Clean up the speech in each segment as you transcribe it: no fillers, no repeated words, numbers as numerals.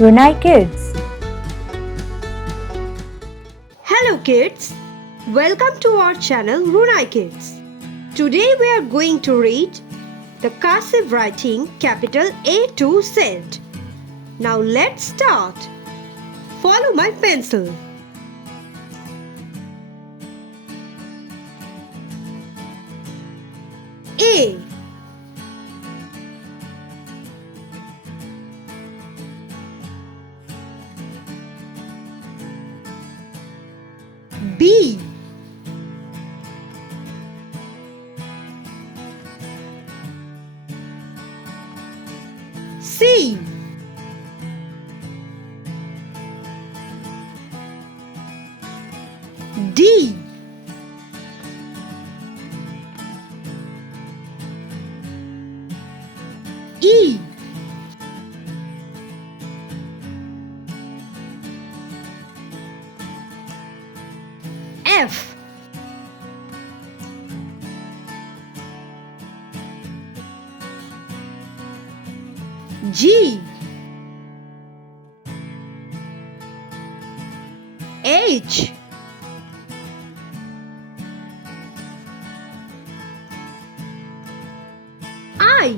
Runaikids. Hello kids, welcome to our channel Runaikids. Today we are going to read the cursive writing capital A to Z. Now let's start. Follow my pencil. A, B, C, D, E, F, G, H, I,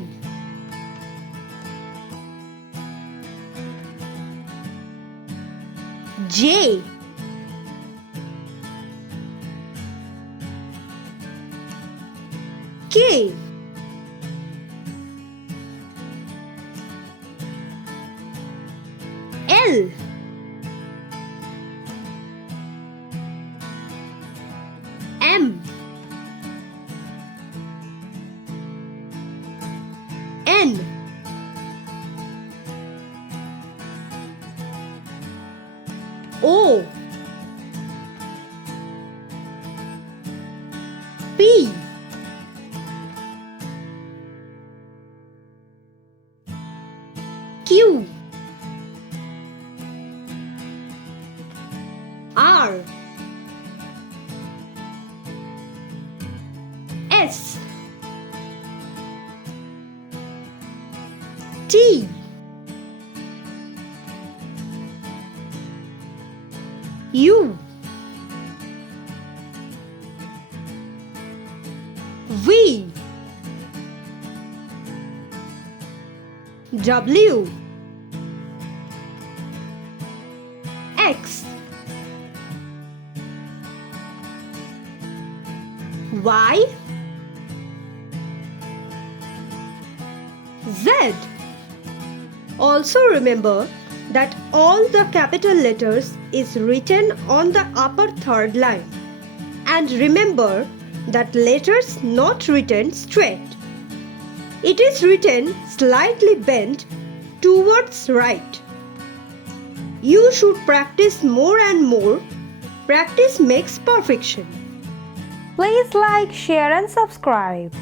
J, K, L, M, N, O, P, Q, R, S, T, U, V, W, X, Y, Z. Also remember that all the capital letters is written on the upper third line. And remember that letters not written straight. It is written slightly bent towards right. You should practice more and more. Practice makes perfection. Please like, share and subscribe.